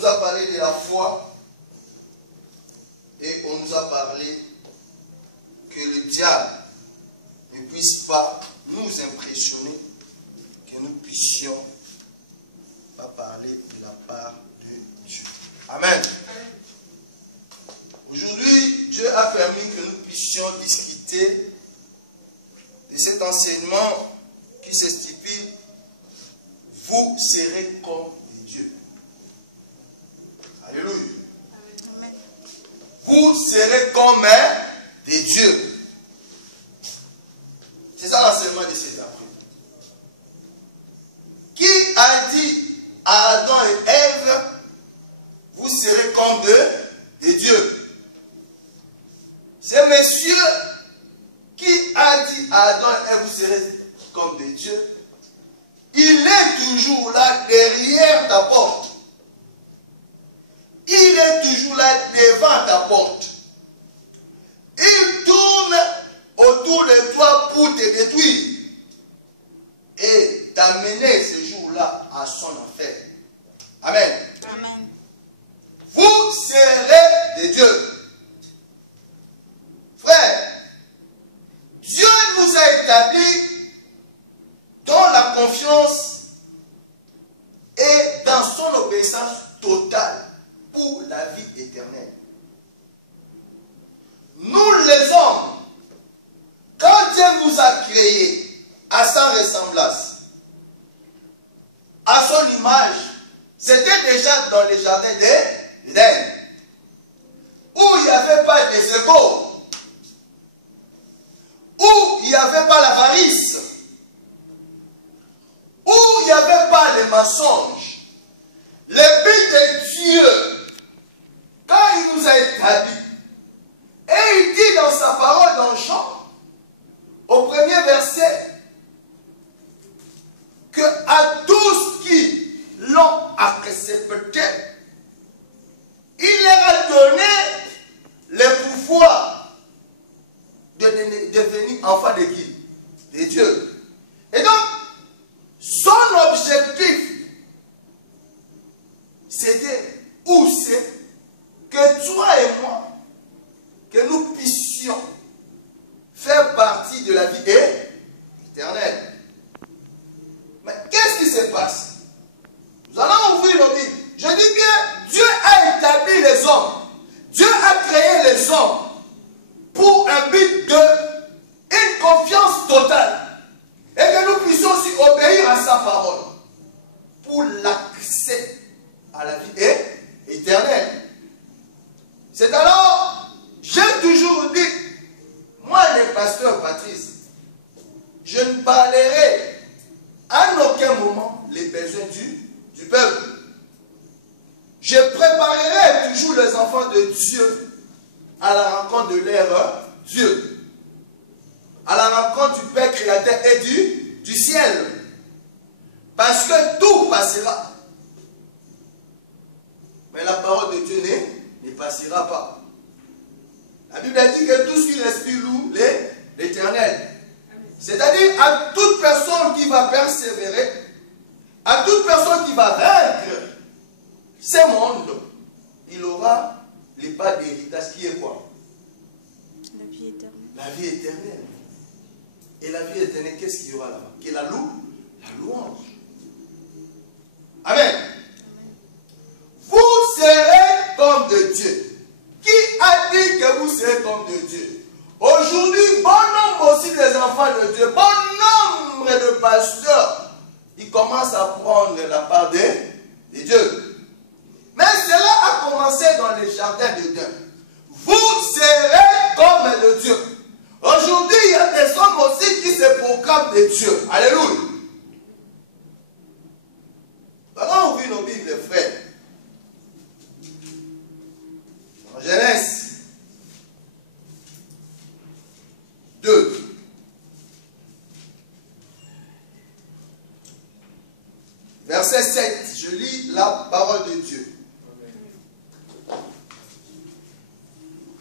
nous a parlé de la foi et on nous a parlé que le diable ne puisse pas nous impressionner, que nous puissions pas parler de la part de Dieu. Amen. Aujourd'hui, Dieu a permis que nous puissions discuter de cet enseignement qui s'intitule « Vous serez comme des dieux ». Alléluia. Amen. Vous serez comme des dieux. C'est ça l'enseignement de cet après. Qui a dit à Adam et Ève, vous serez comme des dieux? C'est monsieur qui a dit à Adam et Ève, vous serez comme des dieux. Il est toujours là derrière ta porte. Il est toujours là devant ta porte. Il tourne autour de toi pour te détruire et t'amener ce jour-là à son enfer. Amen. Amen. Vous serez des dieux. Frère, Dieu nous a établis dans la confiance et dans son obéissance totale pour la vie éternelle. Nous les hommes, quand Dieu nous a créés à sa ressemblance, à son image, c'était déjà dans le jardin d'Éden, où il n'y avait pas de égaux, où il n'y avait pas l'avarice, où il n'y avait pas les mensonges. Le but de Dieu, quand il nous a établis, et il dit dans sa parole dans Jean, au premier verset, que à tous qui l'ont accepté, il leur a donné le pouvoir de devenir enfant de qui? De Dieu. Et donc, son objectif, c'était, ou c'est, que toi et moi, que nous puissions faire partie de la vie éternelle. Mais qu'est-ce qui se passe? Nous allons ouvrir nos Bibles. Je dis bien, Dieu a établi les hommes. Dieu a créé les hommes pour un but une confiance totale. Et que nous puissions aussi obéir à sa parole pour l'accès à la vie éternelle. C'est alors, j'ai toujours dit, moi le pasteur Patrice, je ne parlerai à aucun moment les besoins du peuple. Je préparerai toujours les enfants de Dieu à la rencontre de leur Dieu, à la rencontre du Père créateur et du ciel. Parce que tout passera. Mais la parole de Dieu ne passera pas. La Bible dit que tout ce qui respire loue l'Éternel. C'est-à-dire à toute personne qui va persévérer, à toute personne qui va vaincre ce monde, il aura les pas d'héritage qui est quoi? La vie éternelle. La vie éternelle. Et la vie éternelle, qu'est-ce qu'il y aura là-bas? Qui est la louange. Amen. Vous serez comme de Dieu. Qui a dit que vous serez comme de Dieu? Aujourd'hui, bon nombre aussi des enfants de Dieu, bon nombre de pasteurs, ils commencent à prendre la part de Dieu. Mais cela a commencé dans les jardins d'Éden. Vous serez comme de Dieu. Aujourd'hui, il y a des hommes aussi qui se proclament de Dieu. Alléluia. Allons ouvrir nos Bibles, frères. En Genèse 2. Verset 7. Je lis la parole de Dieu.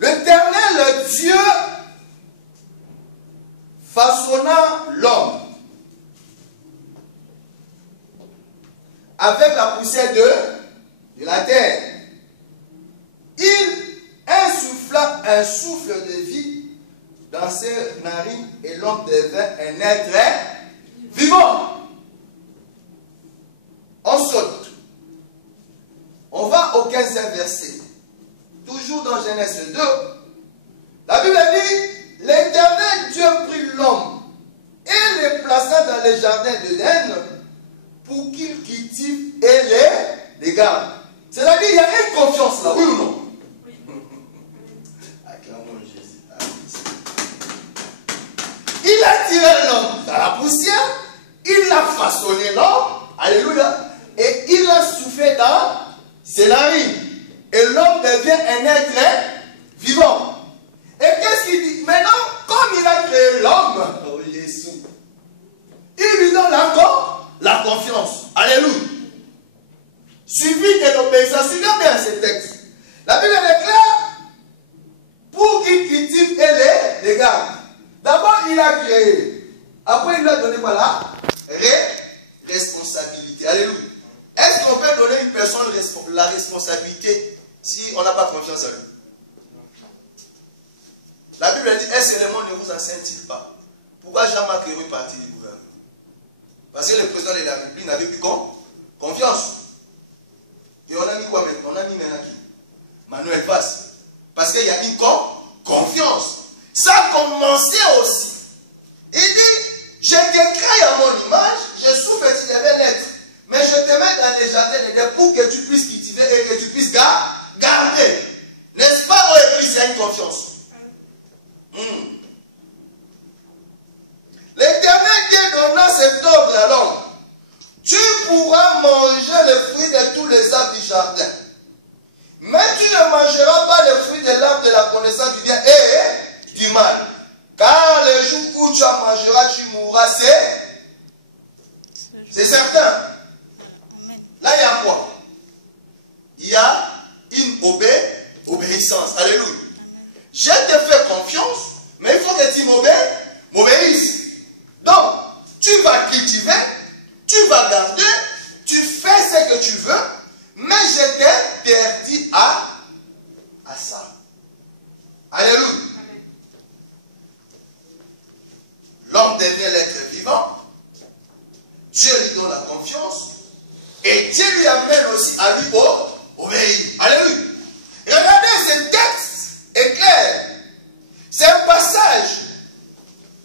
L'Éternel Dieu façonna l'homme avec la poussière de la terre un souffle de vie dans ses narines et l'homme devint un être vivant. On saute. On va au 15e verset. Toujours dans Genèse 2. La Bible dit, l'Éternel Dieu prit l'homme et le plaça dans les jardins d'Éden pour qu'il cultive et les garde. C'est-à-dire qu'il y a une confiance là, oui ou non? Oui. Acclamons Jésus. Il a tiré l'homme dans la poussière, il a façonné l'homme, alléluia, et il a soufflé dans ses narines. Et l'homme devient un être vivant. Et qu'est-ce qu'il dit? Maintenant, comme il a créé l'homme, oh Jésus, il lui donne encore la confiance. Alléluia. Suivi de l'obéissance. Suivez bien ce texte. La Bible est claire pour qu'il cultive et les garde. D'abord, il a créé. Après, il lui a donné voilà, responsabilité. Alléluia. Est-ce qu'on peut donner à une personne la responsabilité si on n'a pas confiance en lui? La Bible dit, est-ce que le monde ne vous enseigne-t-il pas? Pourquoi Jean-Marc est parti du gouvernement? Parce que le président de la République n'avait plus confiance. Et on a mis quoi maintenant? On a mis maintenant qui? Manuel Valls. Parce qu'il y a une confiance. Ça a commencé aussi. Il dit, je te crée à mon image, je souffre et tu devais naître. Mais je te mets dans les jardins d'Éden pour que tu puisses cultiver et que tu puisses garder. N'est-ce pas, au Église, il y a une confiance. L'Éternel Dieu donna cet ordre à l'homme. Tu pourras manger le fruit de tous les arbres du jardin. Mais tu ne mangeras pas le fruit de l'arbre de la connaissance du bien et du mal. Car le jour où tu en mangeras, tu mourras. C'est certain. Là, il y a quoi? Il y a une obéissance. Alléluia. Je te fais confiance, mais il faut que tu m'obéisses. Donc, tu vas cultiver, tu vas garder, tu fais ce que tu veux, mais je t'interdis à ça. Alléluia. L'homme devient l'être vivant. Dieu lui donne la confiance. Et Dieu lui amène aussi à lui obéir. Alléluia. Regardez, ce texte est clair. C'est un passage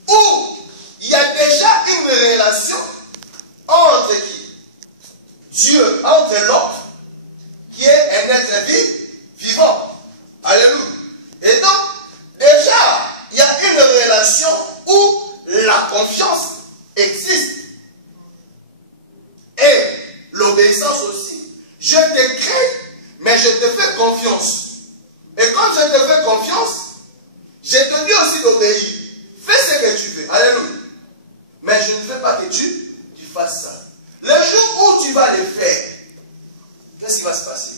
où il y a déjà une relation entre qui? Dieu, entre l'homme, qui est un être vivant. Alléluia. Et donc, déjà, il y a une relation où la confiance existe. Et l'obéissance aussi. Je te crée, mais je te fais confiance. Et quand je te fais confiance, je te dis aussi d'obéir. Fais ce que tu veux. Alléluia. Mais je ne veux pas que tu fasses ça. Le jour où tu vas le faire, qu'est-ce qui va se passer?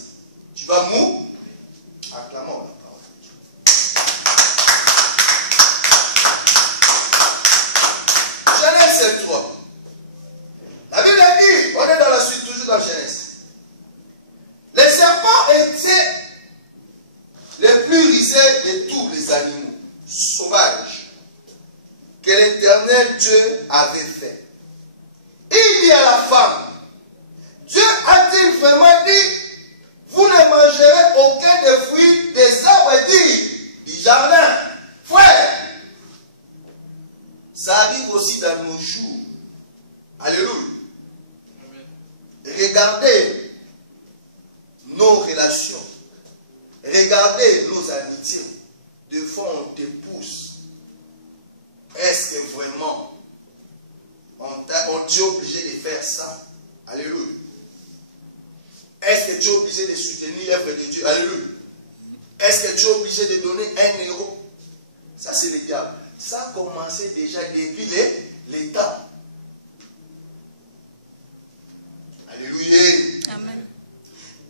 Tu vas mourir. Acclamons la parole. Genèse 3. La Bible dit, on est dans la suite, toujours dans Genèse. Les serpents étaient les plus rusés de tous les animaux sauvages que l'Éternel Dieu avait fait. Il dit à la femme, Dieu a-t-il vraiment dit, vous ne mangerez aucun des fruits des arbres du jardin? Frère, ça arrive aussi dans nos jours. Alléluia. Regardez nos relations. Regardez nos amitiés. De fois, on te pousse. Est-ce que vraiment on t'est obligé de faire ça? Alléluia. Est-ce que tu es obligé de soutenir l'œuvre de Dieu? Alléluia. Est-ce que tu es obligé de donner 1 euro? Ça, c'est le diable. Ça a commencé déjà depuis les temps. Alléluia. Amen.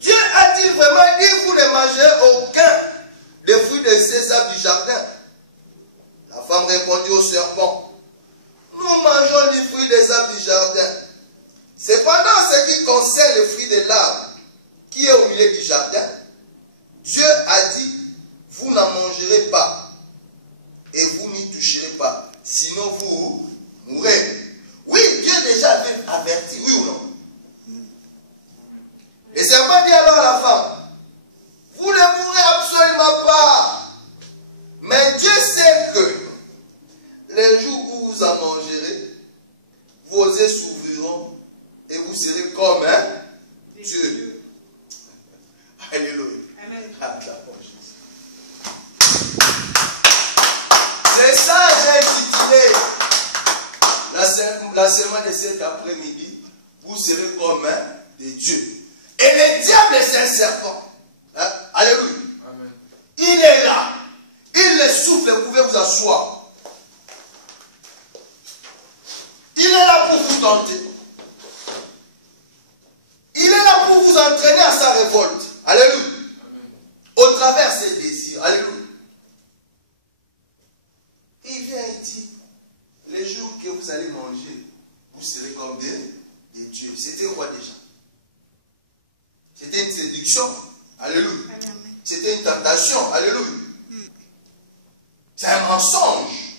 Dieu a-t-il vraiment dit, vous ne mangerez aucun des fruits de ces arbres du jardin? La femme répondit au serpent, nous mangeons les fruits des arbres du jardin. Cependant, ce qui concerne le fruit de l'arbre qui est au milieu du jardin, Dieu a dit, vous n'en mangerez pas. vous serez comme des dieux. Et le diable, c'est un serpent. Hein? Alléluia. Amen. Il est là. Il le souffle, vous pouvez vous asseoir. Il est là pour vous tenter. Il est là pour vous entraîner à sa révolte. Alléluia. Amen. Au travers de ses désirs. Alléluia. Il vient et dit, les jours que vous allez manger, vous serez comme des dieux. C'était quoi déjà? C'était une séduction. Alléluia. C'était une tentation. Alléluia. C'est un mensonge.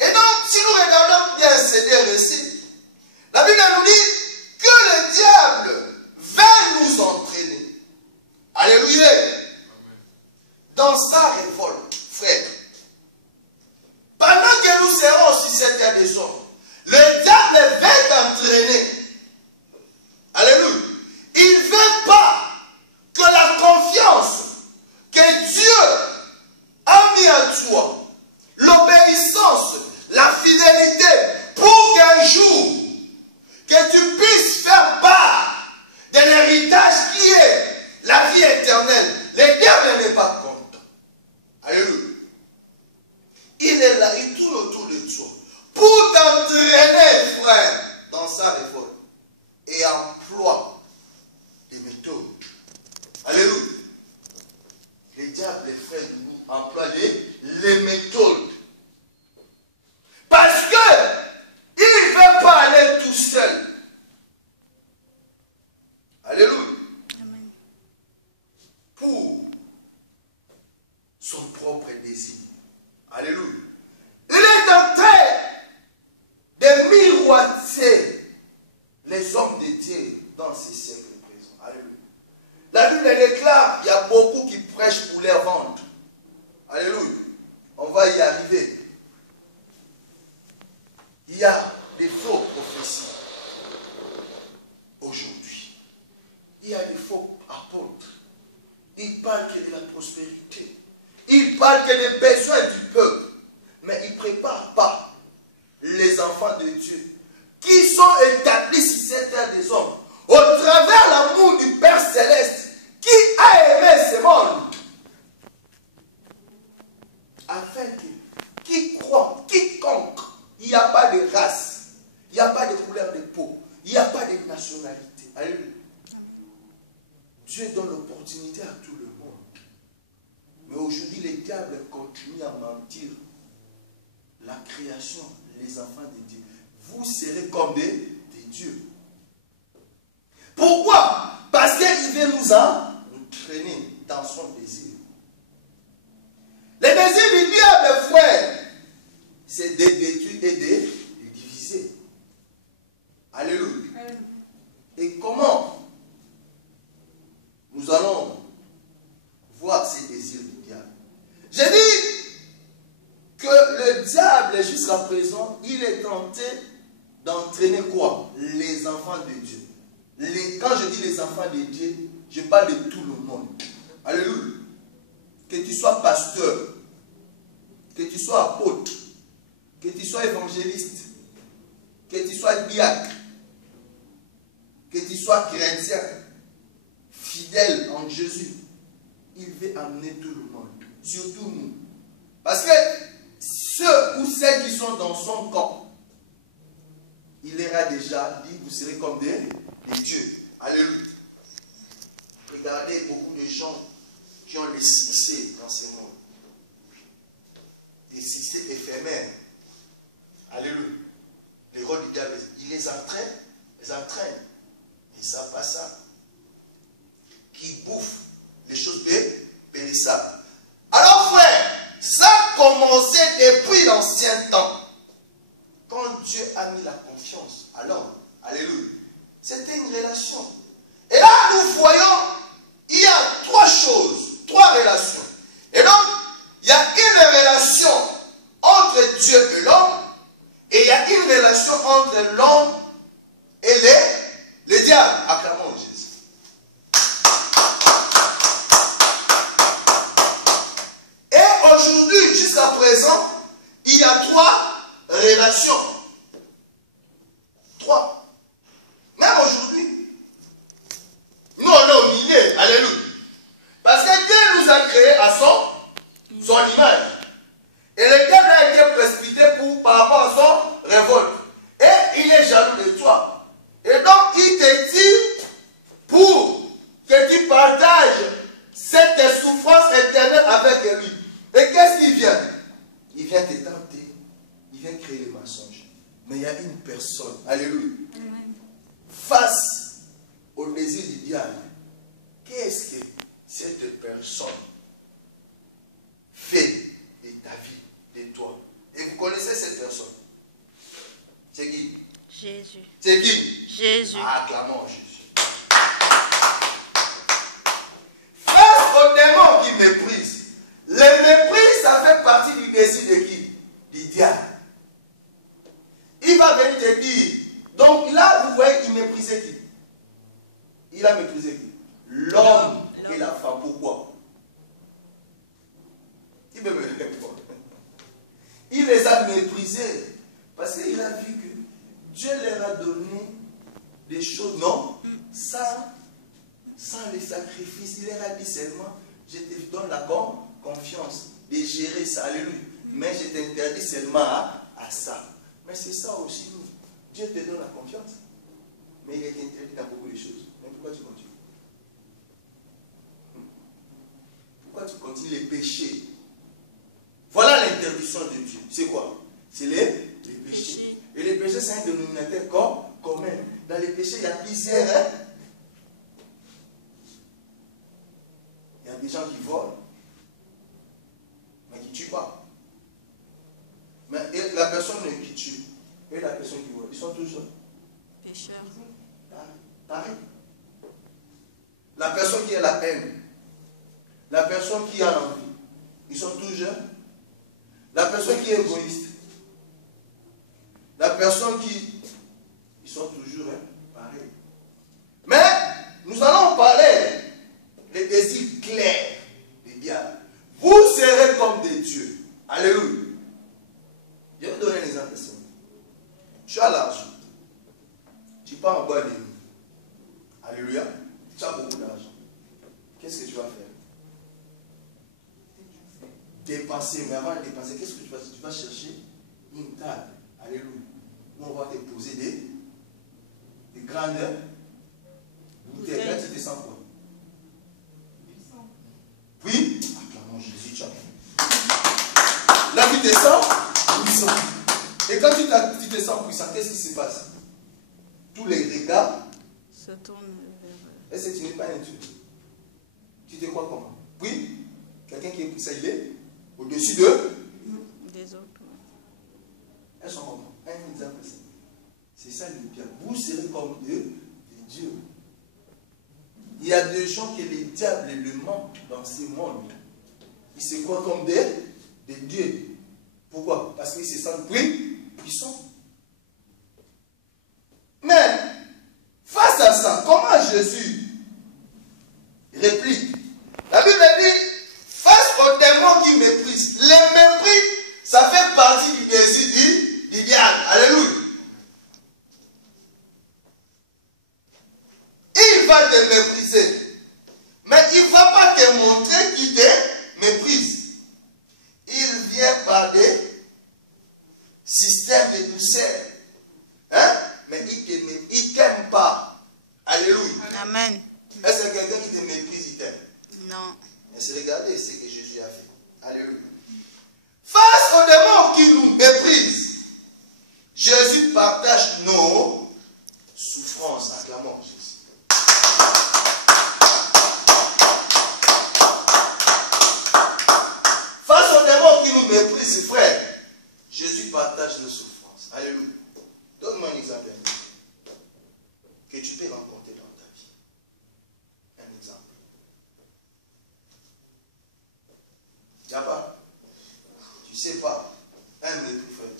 Et donc, si nous regardons bien ces deux récits, la Bible nous dit que le diable va nous entraîner. Alléluia. Dans sa révolte, frère. Pendant que nous serons sur cette terre des hommes, le diable va t'entraîner. Alléluia. Il ne veut pas que la confiance que Dieu a mis en toi, l'obéissance, la fidélité, pour qu'un jour, que tu puisses faire part de l'héritage qui est la vie éternelle. Le diable n'est pas content. Alléluia. Il est là, il tourne autour de toi pour t'entraîner, frère, dans sa révolte et emploie des méthodes. Alléluia. Le diable, frère, nous emploie les méthodes. Parce que il ne veut pas aller tout seul. Alléluia. Amen. Pour son propre désir. Alléluia. Il est en train de miroiter les hommes de Dieu dans ces siècles présents. Alléluia. La Bible déclare, il y a beaucoup qui prêchent pour leur ventre. Alléluia. On va y arriver. Il y a des faux prophéties. Aujourd'hui, il y a des faux apôtres. Ils parlent que de la prospérité. Ils parlent que des besoins du peuple. Mais ils ne préparent pas les enfants de Dieu qui sont établis sur cette terre des hommes au travers l'amour du Père Céleste qui a aimé ce monde. Afin que qui croit, quiconque, il n'y a pas de race, il n'y a pas de couleur de peau, il n'y a pas de nationalité. Alléluia. Dieu donne l'opportunité à tout le monde. Mais aujourd'hui, les diables continuent à mentir. La création, les enfants de Dieu, vous serez comme des dieux. Pourquoi? Parce qu'il veut nous entraîner dans son désir. Le désir du diable, frère, c'est de détruire et de diviser. Alléluia. Et comment nous allons voir ces désirs du diable? J'ai dit que le diable, jusqu'à présent, il est tenté d'entraîner quoi? Les enfants de Dieu. Quand je dis les enfants de Dieu, je parle de tout le monde. Alléluia. Que tu sois pasteur, que tu sois apôtre, que tu sois évangéliste, que tu sois diacre, que tu sois chrétien, fidèle en Jésus, il veut amener tout le monde, surtout nous. Parce que ceux ou celles qui sont dans son camp, il leur a déjà dit, vous serez comme des dieux. Alléluia. Regardez beaucoup de gens qui ont des succès dans ce monde. Des succès éphémères. Alléluia. Les rôles du diable, il les entraîne. Ils ne savent pas ça. Qui bouffent les choses périssables. Alors frère, ça a commencé depuis l'ancien temps. Quand Dieu a mis la confiance à l'homme, alléluia, c'était une relation. Et là, nous voyons, il y a trois choses, trois relations. Et donc, il y a une relation entre Dieu et l'homme, et il y a une relation entre l'homme et le diable. Acclamons Jésus. Jésus. C'est qui? Jésus. Acclamons Jésus. Face au démon qui méprise. Le mépris, ça fait partie du désir de qui? Du diable. Il va venir te dire. Donc là, vous voyez, il méprisait qui? Il a méprisé qui? L'homme et la femme. Pourquoi? Il me répond. Il les a méprisés parce qu'il a vu que Dieu leur a donné des choses, non? Sans les sacrifices. Il leur a dit seulement, je te donne la confiance de gérer ça. Alléluia. Mais je t'interdis seulement à ça. Mais c'est ça aussi, nous. Dieu te donne la confiance. Mais il est interdit dans beaucoup de choses. Mais pourquoi tu continues? Pourquoi tu continues les péchés? Voilà l'interdiction de Dieu. C'est quoi? C'est les péchés. Et les péchés, c'est un dénominateur commun. Dans les péchés, il y a plusieurs. Il y a des gens qui volent, mais qui ne tuent pas. Mais la personne qui tue et la personne qui vole, ils sont tous Pécheurs. pareil. La personne qui a la haine, la personne qui a l'envie, ils sont tous jeunes. La personne qui est égoïste, la personne qui... Ils sont toujours pareils. Mais nous allons parler des désirs clairs des diables. Vous serez comme des dieux. Alléluia. Je vais vous donner un exemple. Tu as l'argent. Tu pars en boîte de nuit. Alléluia. Tu as beaucoup d'argent. Qu'est-ce que tu vas faire? Dépenser, mais avant de dépenser, qu'est-ce que tu vas faire? Tu vas chercher une table, alléluia, où on va te poser des grandes bouteilles. Là, tu te sens quoi? Oui? Acclamons Jésus, tu as vu. Là, tu te sens puissant. Et quand tu te sens puissant, qu'est-ce qui se passe? Tous les regards Se tournent vers... Est-ce que tu n'es pas un Dieu? Tu te crois comment? Oui? Quelqu'un qui est puissant, il est au-dessus des autres. Elles sont comment? Un exemple, c'est ça le diable. Vous serez comme des dieux. Il y a des gens que les diables le manquent dans ce monde. Ils se croient comme des dieux. Pourquoi? Parce qu'ils se sentent puissants. Mais, face à ça, comment Jésus réplique? La Bible dit, face aux démons qui méprisent, le mépris, ça fait partie du désir du diable. Alléluia. Il va te mépriser. Mais il ne va pas te montrer qu'il te méprise. Il vient par des systèmes de douceur. Hein? Mais il ne t'aime pas. Alléluia. Amen. Est-ce que quelqu'un qui te méprise, il t'aime? Non. Mais c'est regarder ce que Jésus a fait. Alléluia. Face aux démons qui nous méprisent, Jésus partage nos souffrances. Acclamons Jésus. Face aux démons qui nous méprisent, frère, Jésus partage nos souffrances. Alléluia. Donne-moi un exemple que tu peux rencontrer dans ta vie. Un exemple. Il n'y a pas. Tu ne sais pas. Un mépris, frère.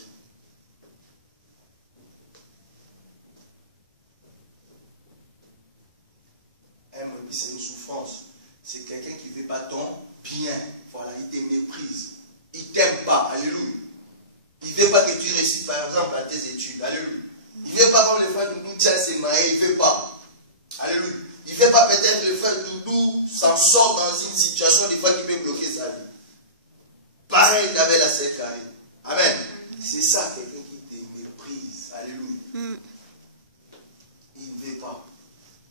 Un mépris, c'est une souffrance. C'est quelqu'un qui ne veut pas ton bien. Voilà, il te méprise. Il ne t'aime pas. Alléluia. Il ne veut pas que tu réussisses, par exemple, à tes études. Alléluia. Il ne veut pas comme le frère Doudou tient ses mariés. Il ne veut pas. Alléluia. Il ne veut pas peut-être que le frère Doudou s'en sort dans une situation des fois qui peut bloquer sa vie. Pareil avec la sœur Karine. Amen. C'est ça, quelqu'un qui te méprise. Alléluia. Il ne veut pas.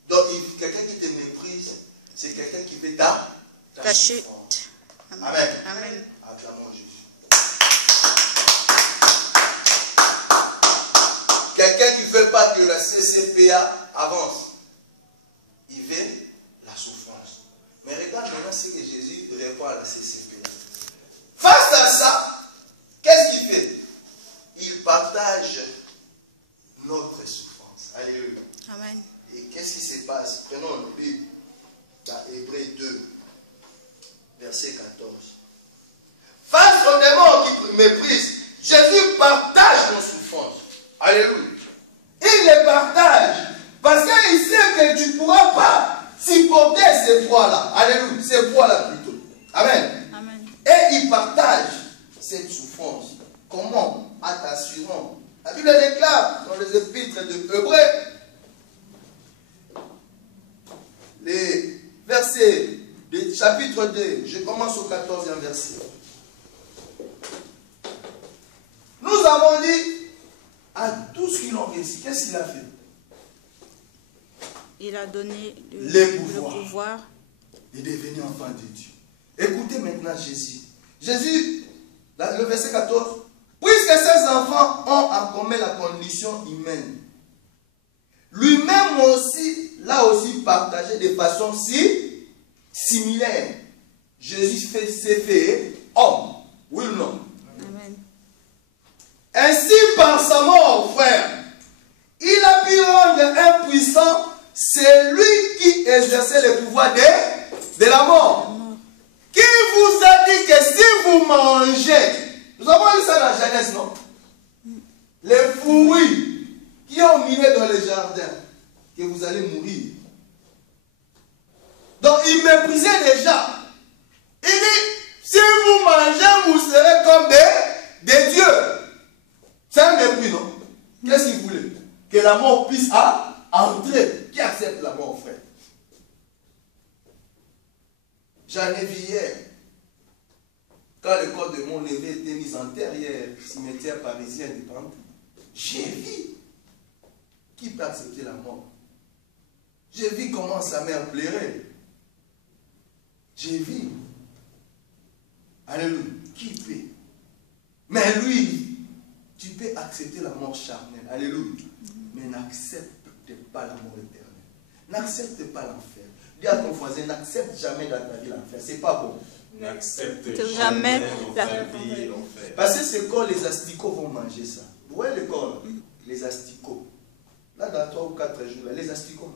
Donc, quelqu'un qui te méprise, c'est quelqu'un qui veut ta chute. Amen. Amen. Acclamons Jésus. Quelqu'un qui ne veut pas que la CCPA avance. Il veut la souffrance. Mais regarde maintenant ce que Jésus répond à la CCPA. Face à ça, qu'est-ce qu'il fait? Il partage notre souffrance. Hébreux 2, verset 14. Face aux démons qui méprisent, Jésus partage nos souffrances. Alléluia. Il les partage parce qu'il sait que tu ne pourras pas supporter ces poids-là. Alléluia. Ces poids-là plutôt. Amen. Amen. Et il partage cette souffrance. Comment? En t'assurant. La Bible déclare dans les épîtres de Hébreux, les versets du chapitre 2, je commence au 14e verset. Nous avons dit à tous qui l'ont réussi, qu'est-ce qu'il a fait? Il a donné le pouvoir de devenir enfant de Dieu. Écoutez maintenant Jésus. Jésus, le verset 14, puisque ces enfants ont en commun la condition humaine, lui-même aussi l'a aussi partagé de façon si similaire. Jésus s'est fait homme. Oui ou non? Amen. Ainsi, par sa mort, frère, il a pu rendre impuissant celui qui exerçait le pouvoir de la mort. Qui vous a dit que si vous mangez, nous avons lu ça dans Genèse, non? Les fruits qui ont miné dans le jardin, que vous allez mourir. Donc il méprisait déjà. Il dit, si vous mangez, vous serez comme des dieux. C'est un mépris, non? Qu'est-ce qu'il voulait? Que la mort puisse entrer. Qui accepte la mort, frère? J'en ai vu hier. Quand le corps de mon levé était mis en terre hier, cimetière parisien de Pantou, j'ai vu qui peut accepter la mort. J'ai vu comment sa mère pleurait. J'ai vu. Alléluia. Qui peut? Mais lui, tu peux accepter la mort charnelle. Alléluia. Mais n'accepte pas la mort éternelle. N'accepte pas l'enfer. Dis à ton voisin, n'accepte jamais dans ta vie l'enfer. C'est pas bon. N'accepte jamais l'enfer. Parce que c'est quand les asticots vont manger ça. Vous voyez le corps là? Les asticots. Là, dans 3 ou 4 jours, là, les asticots.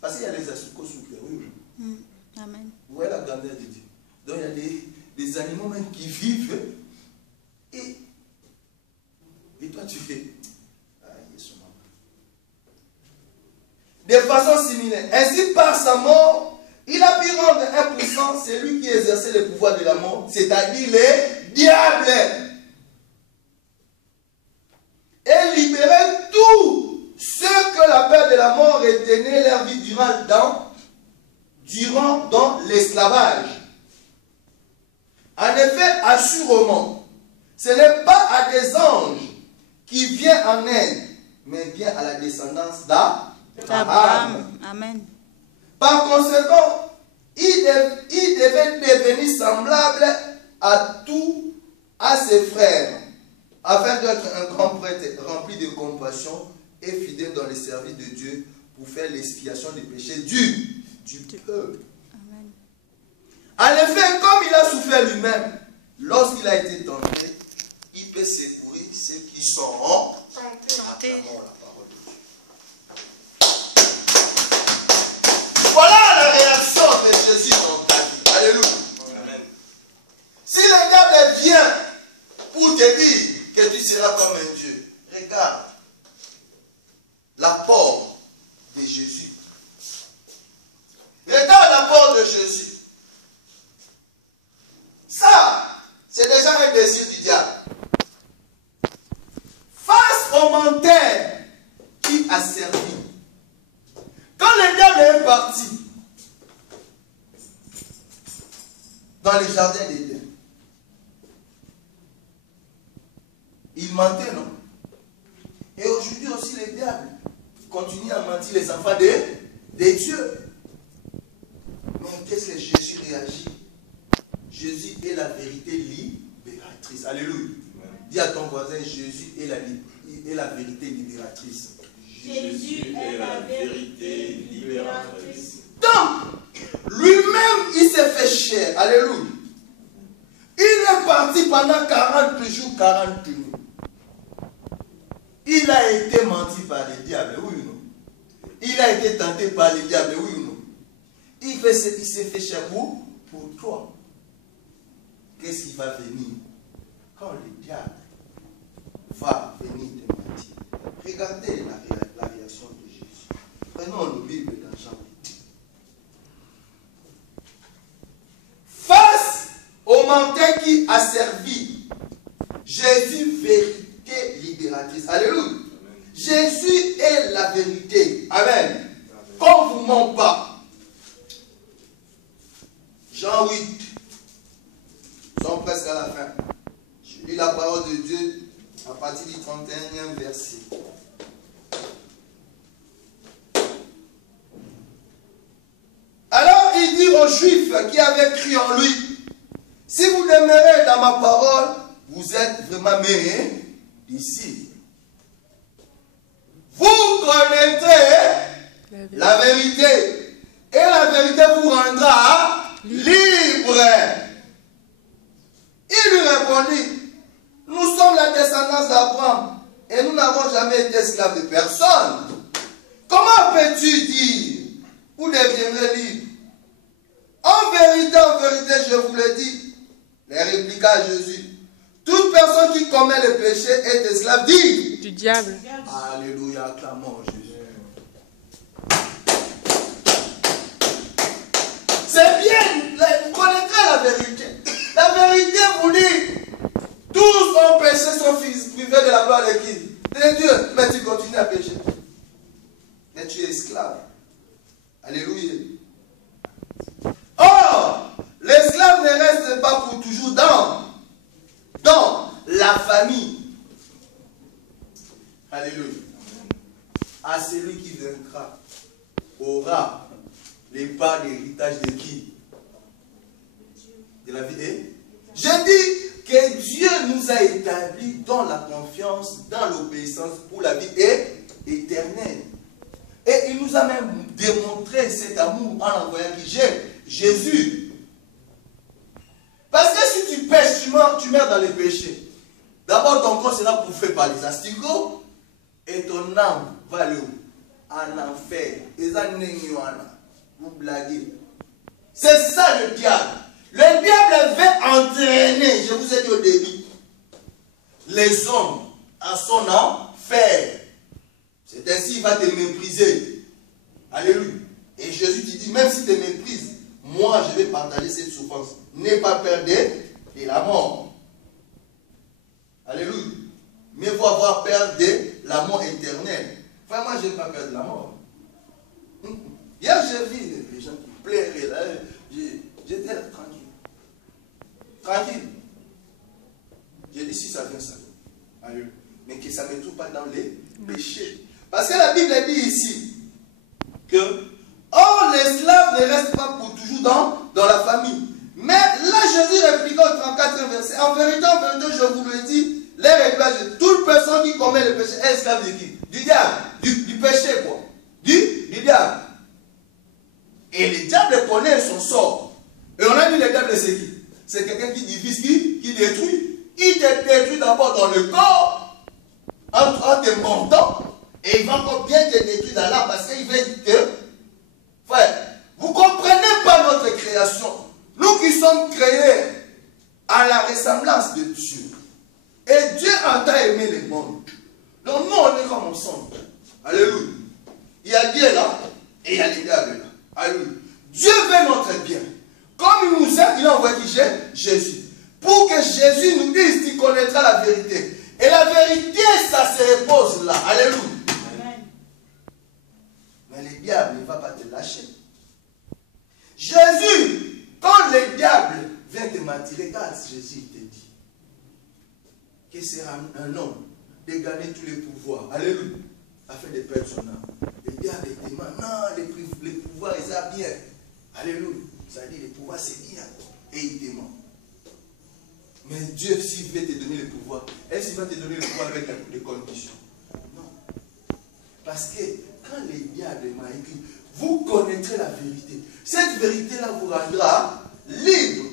Parce qu'il y a les asticots sous terre. Oui, oui. Amen. Vous voyez la grandeur de Dieu. Donc il y a des animaux même qui vivent. Et toi tu fais. De façon similaire. Ainsi, par sa mort, il a pu rendre impuissant celui qui exerçait le pouvoir de la mort, c'est-à-dire les diables. Et libérer tous ceux que la peur de la mort retenait leur vie durant dans l'esclavage. En effet, assurément, ce n'est pas à des anges qui vient en aide, mais bien à la descendance d'Abraham. Amen. Par conséquent, il devait devenir semblable à ses frères, afin d'être un grand prêtre rempli de compassion et fidèle dans le service de Dieu pour faire l'expiation des péchés du peuple. Amen. En effet, comme il a souffert lui-même, lorsqu'il a été tenté, il peut secourir ceux qui sont tentés. La parole de Dieu. Voilà la réaction de Jésus dans ta vie. Alléluia. Amen. Si le diable vient pour te dire que tu seras comme un Dieu, regarde l'apport de Jésus. Regarde l'apport de Jésus. Ça, c'est déjà un désir du diable. Face au menteur qui a servi. Quand le diable est parti dans le jardin d'Éden, il mentait, non? Et aujourd'hui aussi, le diable continue à mentir les enfants de Dieu. Mais qu'est-ce que Jésus réagit? Jésus est la vérité libératrice. Alléluia. Dis à ton voisin, Jésus est la vérité libératrice. Jésus est la vérité libératrice. Donc, lui-même, il s'est fait chair. Alléluia. Il est parti pendant 40 jours, 40 nuits. Il a été menti par le diable, oui ou non? Il a été tenté par le diable, oui ou non? il fait ce qui s'est fait chez vous pour toi. Qu'est-ce qui va venir quand le diable va venir te mentir? Regardez la réaction de Jésus. Prenons la Bible dans Jean 8. Face au menteur qui a servi, Jésus, vérité libératrice. Alléluia. Amen. Jésus est la vérité. Amen. Qu'on ne vous ment pas. Jean 8. Nous sommes presque à la fin. Je lis la parole de Dieu à partir du 31e verset. Alors il dit aux Juifs qui avaient cru en lui, si vous demeurez dans ma parole, vous êtes vraiment mes disciples. Vous connaîtrez la vérité, et la vérité vous rendra libre. Il lui répondit, nous sommes la descendance d'Abraham, et nous n'avons jamais été esclaves de personne. Comment peux-tu dire, vous deviendrez libres? En vérité, je vous le dis, les répliqua Jésus, toute personne qui commet le péché est esclave du diable. Alléluia, acclamons Jésus. C'est bien, vous connaîtrez la vérité. La vérité vous dit, tous ont péché, sont privés de la gloire de qui? De Dieu. Mais tu continues à pécher. Mais tu es esclave. Alléluia. Or, l'esclave ne reste pas pour toujours dans la famille. Alléluia. À celui qui vaincra aura les parts d'héritage de qui? De la vie. Je dis que Dieu nous a établis dans la confiance, dans l'obéissance pour la vie éternelle. Et il nous a même démontré cet amour en envoyant Jésus. Parce que si tu pêches, tu meurs dans les péchés. D'abord, ton corps sera bouffé par les asticots et ton âme va aller où? En enfer. Vous blaguez. C'est ça le diable. Le diable veut entraîner, je vous ai dit au début, les hommes à son enfer. C'est ainsi qu'il va te mépriser. Alléluia. Et Jésus te dit, même si tu te méprises, moi je vais partager cette souffrance. N'aie pas peur de la mort. Alléluia. Mais il faut avoir peur de la mort éternelle. Enfin, moi je n'ai pas peur de la mort. Hier j'ai vu les gens qui pleuraient là. J'étais là tranquille. Tranquille. J'ai dit si ça vient, ça vient. Alléluia. Mais que ça ne me trouve pas dans les péchés. Parce que la Bible dit ici que or l'esclave ne reste pas pour toujours dans la famille. Mais là Jésus répliqua au 34e verset, en vérité, je vous le dis, les réglages, toute personne qui commet le péché est esclave de qui? Du diable, du péché quoi. Du diable. Et le diable connaît son sort. Et on a dit le diable c'est qui? C'est quelqu'un qui divise, qui détruit. Il te détruit d'abord dans le corps, en te montant. Et il va encore bien te détruire dans l'âme parce qu'il veut que, frère, vous ne comprenez pas notre création. Nous qui sommes créés à la ressemblance de Dieu. Et Dieu a tant aimé le monde. Donc nous, on est comme ensemble. Alléluia. Il y a Dieu là et il y a les diables là. Alléluia. Dieu veut notre bien. Comme il nous aime, il a envoyé Jésus. Pour que Jésus nous dise qu'il connaîtra la vérité. Et la vérité, ça se repose là. Alléluia. Mais le diable ne va pas te lâcher. Jésus, quand le diable vient te mentir, regarde, Jésus te dit que c'est un homme de gagner tous les pouvoirs. Alléluia. Afin de perdre son âme. Le diable te dit, non, les pouvoirs, ils sont bien. Alléluia. Ça dit, les pouvoirs, c'est bien. Et il te ment. Mais Dieu, s'il veut te donner le pouvoir, est-ce qu'il va te donner le pouvoir avec des conditions? Non. Parce que quand le diable m'a écrit, vous connaîtrez la vérité. Cette vérité-là vous rendra libre.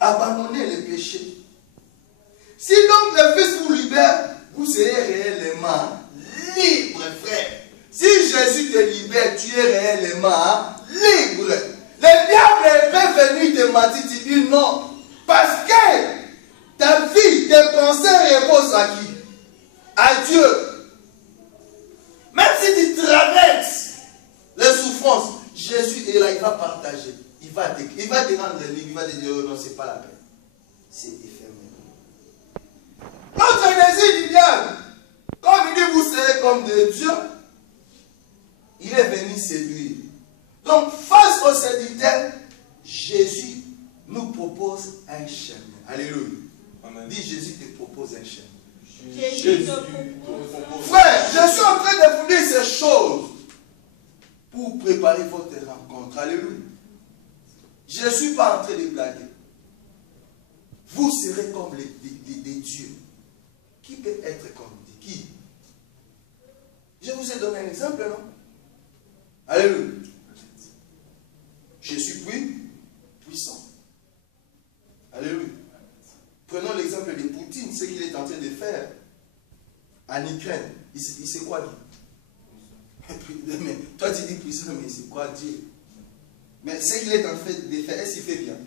Abandonnez le péché. Si donc le Fils vous libère, vous serez réellement libre, frère. Si Jésus te libère, tu es réellement libre. Le diable peut venir te mentir, tu dis non. Parce que ta vie, tes pensées reposent à qui? À Dieu. Même si tu traverses les souffrances, Jésus est là, il va partager. Il va te rendre libre, il va te dire non, c'est pas la peine. C'est éphémère. Notre désir du diable, comme il dit, vous serez comme de Dieu, il est venu séduire. Donc, face au séducteur, Jésus nous propose un chemin. Alléluia. Amen. Dis, Jésus te propose un chemin. Jésus te propose. Frère, je suis en train de vous dire ces choses pour préparer votre rencontre. Alléluia. Je ne suis pas en train de blaguer. Vous serez comme des dieux. Qui peut être comme Dieu? Qui? Je vous ai donné un exemple, non? Alléluia. Je suis puissant. Alléluia. Prenons l'exemple de Poutine, ce qu'il est en train de faire en Ukraine. Il sait quoi dire? Mais toi tu dis puissant, mais c'est quoi Dieu? Mais ce qu'il est en train de faire, est-ce qu'il fait bien?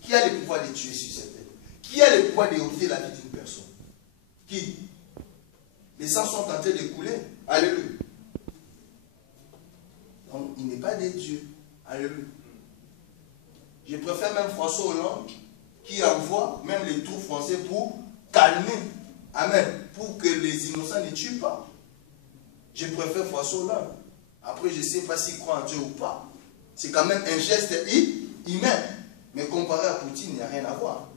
Qui a le pouvoir de tuer sur cette terre? Qui a le pouvoir de ôter la vie d'une personne? Qui? Les sangs sont en train de couler. Alléluia. Donc, il n'est pas des dieux. Alléluia. Je préfère même François Hollande qui envoie même les troupes français pour calmer. Amen. Pour que les innocents ne tuent pas. Je préfère François Hollande. Après, je ne sais pas s'il croit en Dieu ou pas. C'est quand même un geste humain. Mais comparé à Poutine, il n'y a rien à voir.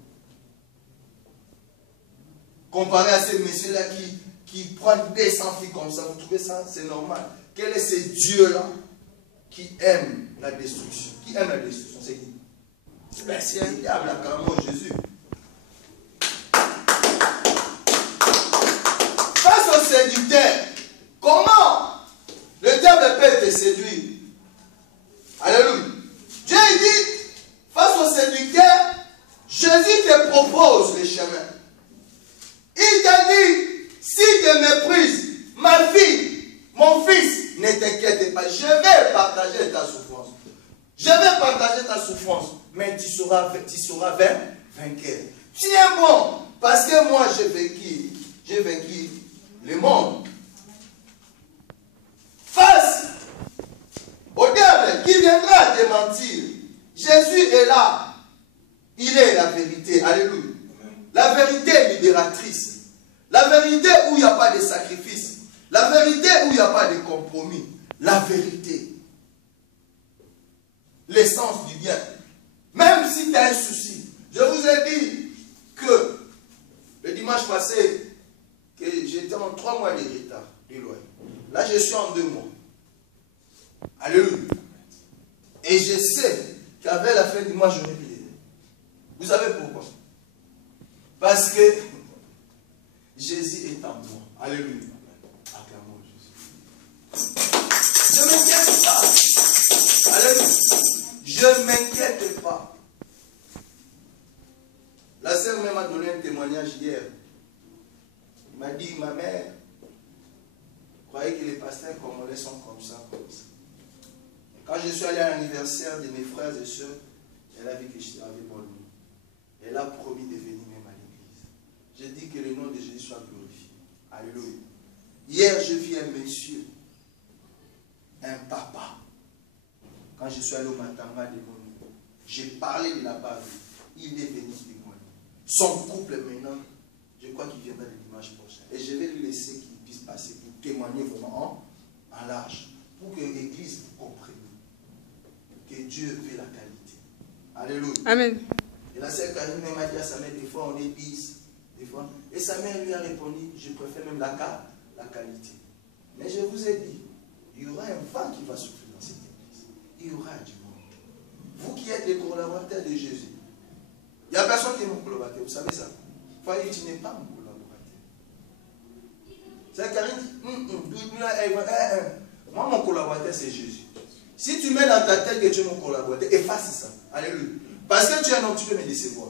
Comparé à ces messieurs-là qui prennent des filles comme ça, vous trouvez ça? C'est normal. Quel est ce Dieu-là qui aime la destruction? Qui aime la destruction? C'est qui? C'est un diable, carrément, Jésus. Face au séducteur, comment le diable peut te séduire? Alléluia. Dieu dit, face au séducteur, Jésus te propose le chemin. Il t'a dit, si tu méprises ma fille, mon fils, ne t'inquiète pas, je vais partager ta souffrance. Je vais partager ta souffrance, mais tu seras vainqueur. Tiens bon, parce que moi j'ai vaincu le monde. Face au diable qui viendra te mentir, Jésus est là. Il est la vérité. Alléluia. La vérité libératrice. La vérité où il n'y a pas de sacrifice. La vérité où il n'y a pas de compromis. La vérité. L'essence du bien. Même si tu as un souci. Je vous ai dit que le dimanche passé, que j'étais en 3 mois de retard du loyer. Là, je suis en 2 mois. Alléluia. Et je sais qu'avec la fin du mois, je vais payer. Vous savez pourquoi? Parce que Jésus est en moi. Alléluia. Acclamons Jésus. Je ne m'inquiète pas. Alléluia. Je ne m'inquiète pas. La sœur même m'a donné un témoignage hier. Il m'a dit, ma mère croyait que les pasteurs congolais sont comme ça, comme ça. Et quand je suis allé à l'anniversaire de mes frères et sœurs, elle a vu que je avais bon nom. Elle a promis de venir même à l'église. J'ai dit que le nom de Jésus soit glorifié. Alléluia. Hier, je vis un monsieur, un papa. Quand je suis allé au Matamba de Mono, j'ai parlé de la base. Il est venu témoigner. Son couple maintenant, je crois qu'il viendra le dimanche prochain. Et je vais lui laisser qu'il puisse passer pour témoigner vraiment en large. Pour que l'église comprenne que Dieu veut la qualité. Alléluia. Amen. Et la sœur Karine m'a dit à sa mère, des fois on est bis, des fois. Et sa mère lui a répondu, je préfère même la qualité. Mais je vous ai dit, il y aura un vent qui va souffler dans cette église. Il y aura du monde. Vous qui êtes les collaborateurs de Jésus, il n'y a personne qui est mon collaborateur, vous savez ça. Voyez, tu n'es pas mon collaborateur. C'est Karine dit, moi mon collaborateur c'est Jésus. Si tu mets dans ta tête que tu es mon collaborateur, efface ça. Alléluia. Parce que tu es un homme, tu peux me décevoir.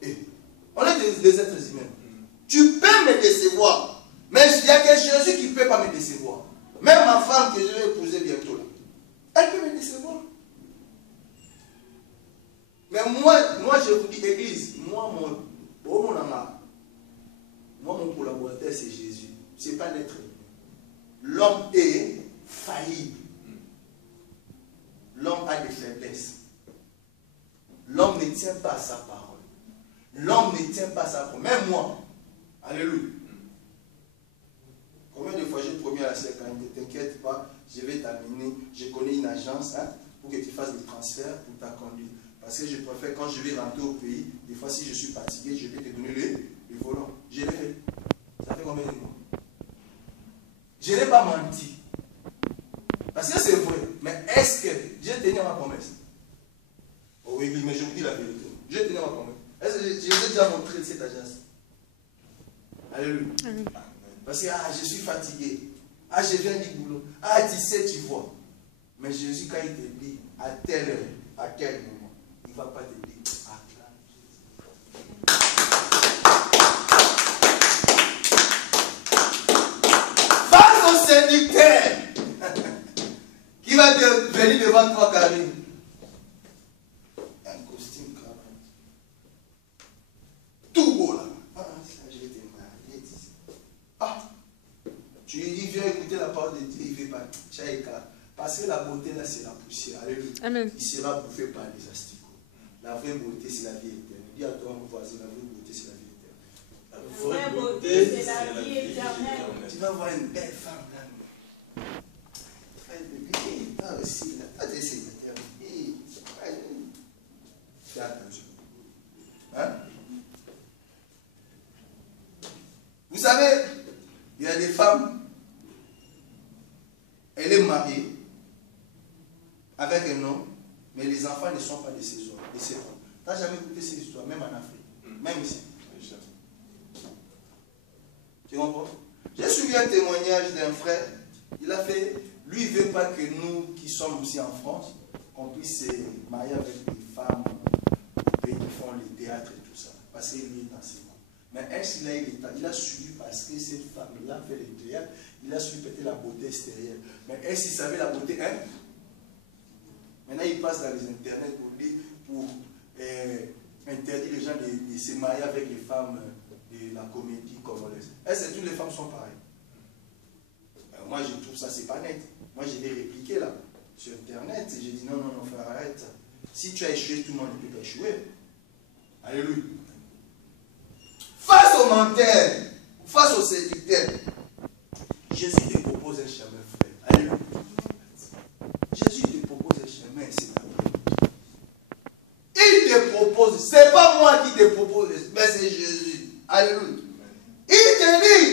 Et on est des êtres humains. Tu peux me décevoir. Mais il y a que Jésus qui ne peut pas me décevoir. Même ma femme que je vais épouser bientôt, là, elle peut me décevoir. Mais moi je vous dis, Église, moi, mon collaborateur, c'est Jésus. Ce n'est pas l'être humain. L'homme est faillible. L'homme a des faiblesses. L'homme ne tient pas à sa parole. L'homme ne tient pas à sa parole. Même moi. Alléluia. Combien de fois j'ai promis à la sœur, ne t'inquiète pas, je vais t'amener, je connais une agence pour que tu fasses des transferts pour ta conduite. Parce que je préfère, quand je vais rentrer au pays, des fois si je suis fatigué, je vais te donner les volants. Je l'ai fait. Ça fait combien de mois? Je n'ai pas menti. Parce que c'est vrai. Mais est-ce que j'ai tenu ma promesse? Oh oui, mais je vous dis la vérité. J'ai tenu ma promesse. Est-ce que je vous ai déjà montré cette agence? Alléluia. Parce que je suis fatigué. Je viens du boulot. Tu sais, tu vois. Mais Jésus, quand il te dit à telle heure, à quel moment, il ne va pas te dire face au séducteur qui va venir devant toi, Karine. Un costume, cravate. Tout beau là. Je vais te marier. Tu lui viens écouter la parole de Dieu, il ne fait pas. Parce que la beauté là, c'est la poussière. Alléluia. Amen. Il sera bouffé par les asticots. La vraie beauté, c'est la vie éternelle. Dis à ton voisin, la vraie beauté, c'est la vie éternelle. La vraie beauté, c'est la vie éternelle. Tu vas voir une belle femme là. Toi aussi, là. Toi, tu es célibataire. Fais attention. Vous savez, il y a des femmes, elle est mariée avec un homme, mais les enfants ne sont pas de ses hommes. Tu n'as jamais écouté ces histoires, même en Afrique, même ici. Tu comprends? J'ai suivi un témoignage d'un frère. Il a fait, lui, il ne veut pas que nous qui sommes aussi en France, qu'on puisse se marier avec des femmes qui font les théâtres et tout ça. Parce qu'il est enseignant. Mais est-ce qu'il a suivi parce que cette femme, il a fait les théâtres, il a suivi peut-être la beauté extérieure. Mais est-ce qu'il savait la beauté Maintenant, il passe dans les internets pour interdire les gens de se marier avec les femmes de la comédie congolaise. Est-ce que toutes les femmes sont pareilles? Moi, je trouve ça, c'est pas net. Moi, je l'ai répliqué là, sur internet, et j'ai dit non, frère, arrête. Si tu as échoué, tout le monde peut échouer. Alléluia. Face aux menteurs, face aux séducteurs, Jésus te propose un chemin, frère. Alléluia. Jésus te propose un chemin, c'est la vie. Il te propose, c'est pas moi qui te propose, mais c'est Jésus. Alléluia. Il te dit,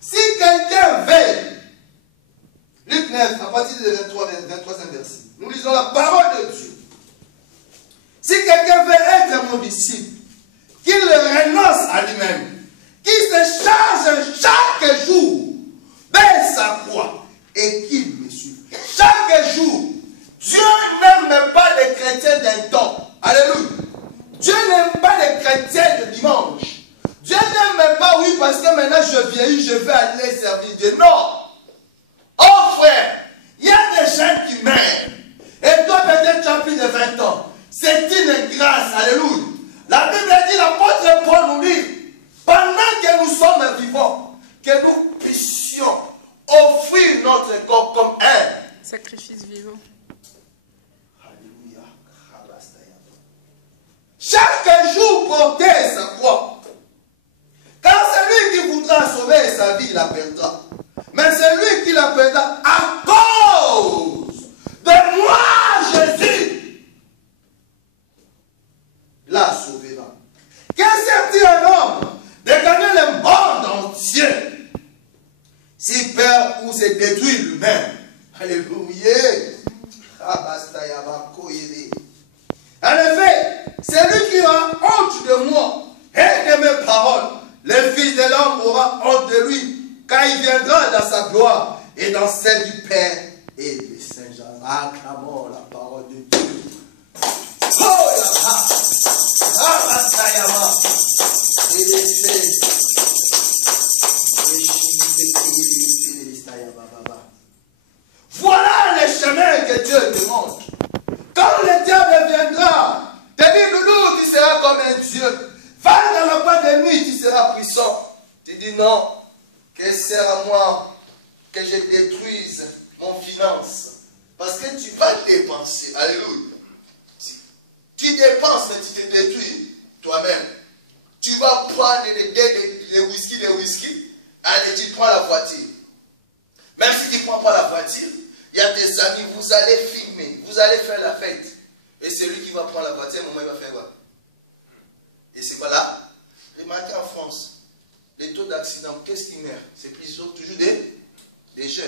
si quelqu'un veut, Luc 9, à partir du 23e verset, nous lisons la parole de Dieu. Si quelqu'un veut être mon disciple, qu'il renonce à lui-même, qu'il se charge chaque jour de sa croix et qu'il me suive. Chaque jour, Dieu n'aime pas les chrétiens d'un temps. Alléluia. Dieu n'aime pas les chrétiens de dimanche. Dieu n'aime pas, oui, parce que maintenant je vieillis, je vais aller servir Dieu. Non. Oh frère, il y a des gens qui meurent. Et toi peut-être tu as plus de 20 ans. C'est une grâce. Alléluia. La Bible dit, l'apôtre Paul nous dit, pendant que nous sommes vivants, que nous puissions offrir notre corps comme un sacrifice vivant. Alléluia. Chaque jour porter sa croix. Car celui qui voudra sauver sa vie, il la perdra. Mais celui qui la perdra à cause de moi, Jésus, la sauvera. Que sert-il un homme de gagner le monde entier s'il perd ou se détruit lui-même? Alléluia. En effet, celui qui aura honte de moi et de mes paroles, le Fils de l'homme aura honte de lui, car il viendra dans sa gloire et dans celle du Père et de Saint Jean. Acclamons la parole de Dieu. Oh la Dieu te montre. Quand le diable viendra, te dit, Loulou, tu seras comme un Dieu. Va dans la boîte de nuit, tu seras puissant. Tu dis non, que sert à moi que je détruise mon finance. Parce que tu vas dépenser. Alléluia. Tu dépenses, mais tu te détruis toi-même. Tu vas prendre des whisky. Allez, tu prends la voiture. Même si tu ne prends pas la voiture, il y a des amis, vous allez filmer, vous allez faire la fête. Et celui qui va prendre la voiture, moment il va faire quoi? Et c'est quoi là? Remarquez en France, les taux d'accident, qu'est-ce qui meurt? C'est toujours des jeunes.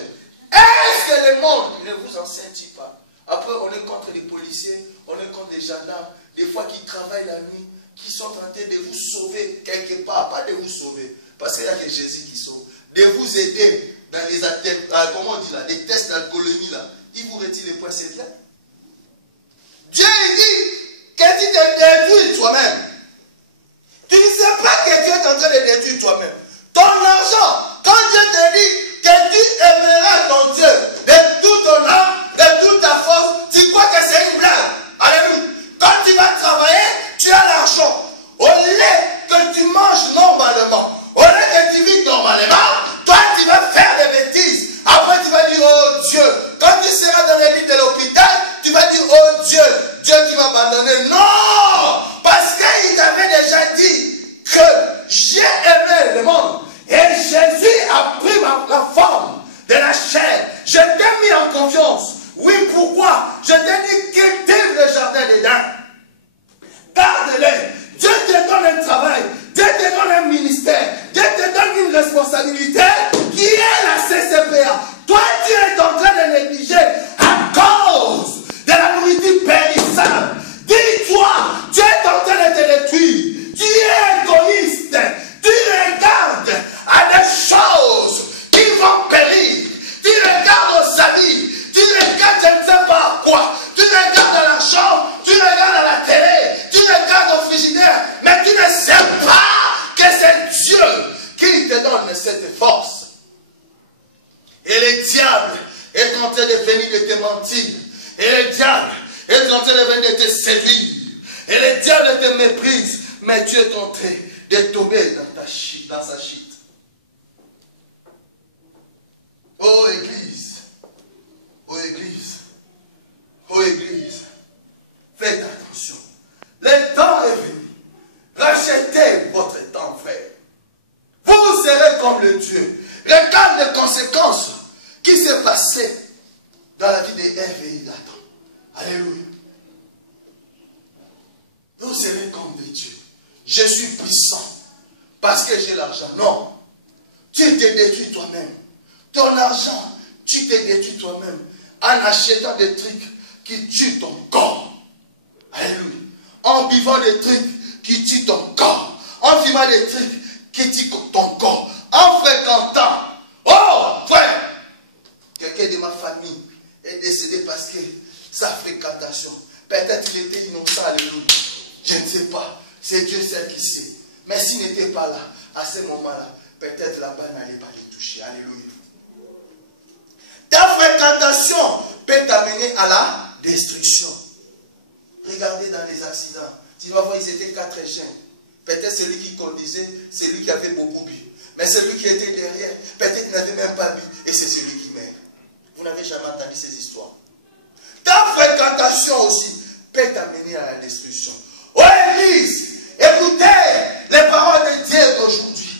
Est-ce que le monde ne vous enseigne pas? Après, on est contre les policiers, on est contre les gendarmes, des fois qui travaillent la nuit, qui sont en train de vous sauver quelque part, pas de vous sauver, parce qu'il n'y a que Jésus qui sauve, de vous aider dans les comment on dit là, les tests d'alcoolémie là, il vous retire les points, c'est bien. Dieu dit que tu te détruis toi-même. Tu ne sais pas que Dieu est en train de détruire toi-même. Ton argent, quand Dieu te dit que tu aimeras ton Dieu de tout ton âme, de toute ta force, tu crois que c'est une blague. Alléluia. Quand tu vas travailler, tu as l'argent. Au lieu que tu manges normalement, au lieu que tu vis normalement, toi tu vas faire des bêtises. Après tu vas dire, oh Dieu, quand tu seras dans les lits de l'hôpital, tu vas dire, oh Dieu, Dieu qui m'a abandonné. Non! Parce qu'il t'avait déjà dit que j'ai aimé le monde. Et Jésus a pris la forme de la chair. Je t'ai mis en confiance. Oui, pourquoi? Je t'ai dit cultive le jardin d'Éden. Garde-les. Dieu te donne un travail. Dieu te donne un ministère. Dieu te donne une responsabilité qui est la CCPA. Toi, tu es en train de négliger à cause de la nourriture périssable. Dis-toi, tu es en train de te détruire. Tu es égoïste. Tu regardes à des choses qui vont périr. Tu regardes aux amis. Tu regardes je ne sais pas quoi. Tu regardes à la chambre. Tu regardes à la télé. Tu regardes au frigidaire. Mais tu ne sais pas que c'est Dieu qui te donne cette force. Et le diable est en train de venir de te mentir. Et le diable est en train de venir de te séduire. Et le diable te méprise. Mais Dieu est en train de tomber dans sa chute. Oh Église. Oh Église. Oh Église. Faites attention. Le temps est venu. Rachetez votre temps, frère. Vous serez comme le Dieu. Regarde les conséquences qui s'est passé dans la vie d'Ève et d'Adam. Alléluia. Vous serez comme des dieux. Je suis puissant parce que j'ai l'argent. Non. Tu te détruis toi-même. Ton argent, tu te détruis toi-même en achetant des trucs qui tuent ton corps. Alléluia. En buvant des trucs qui tuent ton corps. En fumant des trucs qui tuent ton corps. En fréquentant. Oh, frère. Quelqu'un de ma famille est décédé parce que sa fréquentation. Peut-être qu'il était innocent. Alléluia. Je ne sais pas. C'est Dieu seul qui sait. Mais s'il n'était pas là, à ce moment-là, peut-être la balle n'allait pas les toucher. Alléluia. Ta fréquentation peut t'amener à la destruction. Regardez dans les accidents. Tu vas voir, ils étaient 4 jeunes. Peut-être celui qui conduisait, c'est lui qui avait beaucoup bu. Mais celui qui était derrière, peut-être n'avait même pas bu. Et c'est celui qui meurt. Vous n'avez jamais entendu ces histoires. Ta fréquentation aussi peut t'amener à la destruction. Oh Église, écoutez les paroles de Dieu d'aujourd'hui.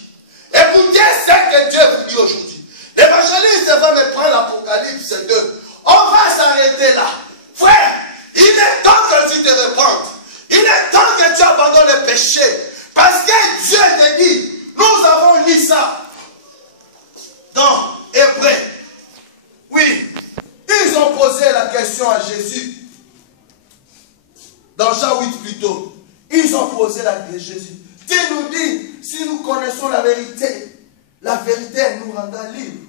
Écoutez ce que Dieu vous dit aujourd'hui. L'évangéliste va me prendre l'Apocalypse 2. On va s'arrêter là. Frère, il est temps que tu te repentes. Il est temps que tu abandonnes le péché. Parce que Dieu te dit, nous avons lu ça dans Hébreux. Oui, ils ont posé la question à Jésus. Dans Jean 8 plutôt. Ils ont posé la question à Jésus. Dieu nous dit, si nous connaissons la vérité nous rendra libres.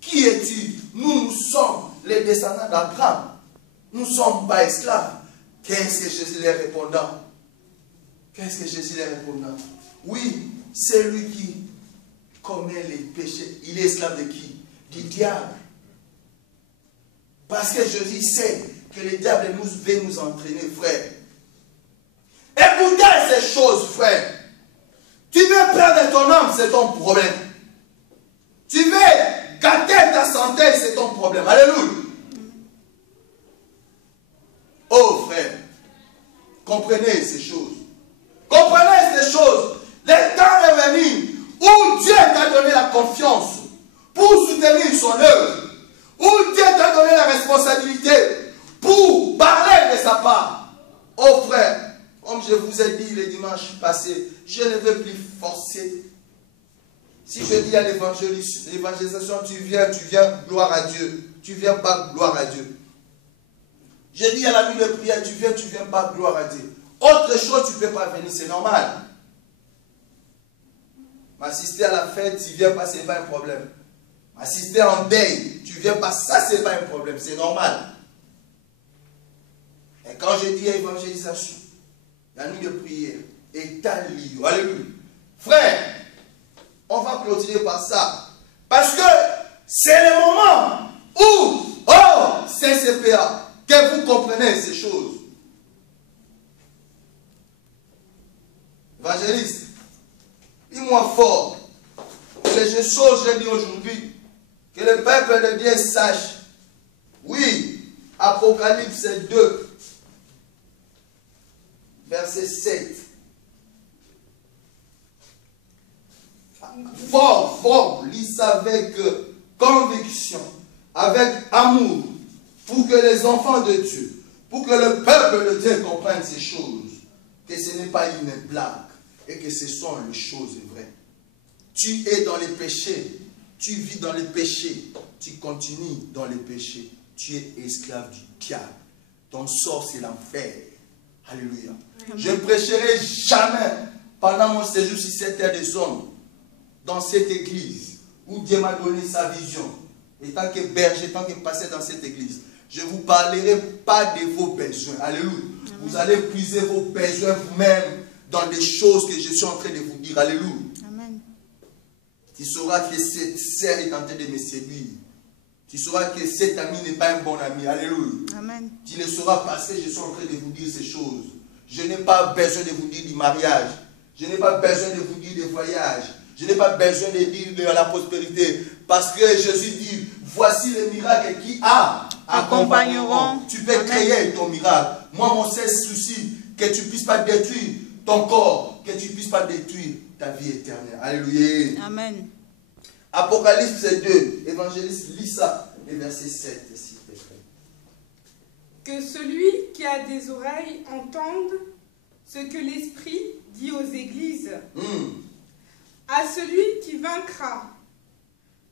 Qui es-tu? Nous sommes les descendants d'Abraham. Nous ne sommes pas esclaves. Qu'est-ce que Jésus leur répondant? Qu'est-ce que Jésus leur répondant? Oui, c'est lui qui commet les péchés. Il est esclave de qui? Du diable. Parce que Jésus sait que le diable veut nous entraîner, frère. Écoutez ces choses, frère. Tu veux perdre ton âme, c'est ton problème. Tu veux gâter ta santé, c'est ton problème. Alléluia. Oh, frère, comprenez ces choses. Comprenez ces choses. Le temps est venu où Dieu t'a donné la confiance pour soutenir son œuvre. Où Dieu t'a donné la responsabilité pour parler de sa part. Oh frère, comme je vous ai dit le dimanche passé, je ne veux plus forcer. Si je dis à l'évangélisation, tu viens, gloire à Dieu. Tu viens pas, gloire à Dieu. Je dis à la nuit de prière, tu viens pas, gloire à Dieu. Autre chose, tu ne peux pas venir, c'est normal. M'assister à la fête, tu ne viens pas, ce n'est pas un problème. M'assister en deuil, tu ne viens pas, ça, ce n'est pas un problème, c'est normal. Et quand je dis évangélisation, la nuit de prière, état lié, alléluia. Frère, on va clôturer par ça. Parce que c'est le moment où, oh, CCPA, que vous comprenez ces choses. Évangéliste, dis-moi fort que les choses que j'ai dit aujourd'hui, que le peuple de Dieu sache. Oui, Apocalypse 2, verset 7. Fort, lis ça avec conviction, avec amour, pour que les enfants de Dieu, pour que le peuple de Dieu comprenne ces choses, que ce n'est pas une blague et que ce sont les choses vraies. Tu es dans les péchés, tu vis dans les péchés, tu continues dans les péchés, tu es esclave du diable. Ton sort, c'est l'enfer. Alléluia. Amen. Je ne prêcherai jamais pendant mon séjour sur cette terre des hommes, dans cette église, où Dieu m'a donné sa vision. Et tant que berger, tant que pasteur dans cette église, je ne vous parlerai pas de vos besoins. Alléluia. Amen. Vous allez puiser vos besoins vous-même dans les choses que je suis en train de vous dire. Alléluia. Amen. Tu sauras que cette sœur est en train de me séduire. Tu sauras que cet ami n'est pas un bon ami. Alléluia. Amen. Tu le sauras parce que je suis en train de vous dire ces choses. Je n'ai pas besoin de vous dire du mariage. Je n'ai pas besoin de vous dire de voyage. Je n'ai pas besoin de dire de la prospérité. Parce que Jésus dit, voici les miracles qui accompagneront. Tu peux créer ton miracle. Moi, mon seul souci, que tu ne puisses pas détruire ton corps, que tu ne puisses pas détruire ta vie éternelle. Alléluia. Amen. Apocalypse 2, évangéliste, lis ça, le verset 7, s'il te plaît. Que celui qui a des oreilles entende ce que l'Esprit dit aux églises. À celui qui vaincra,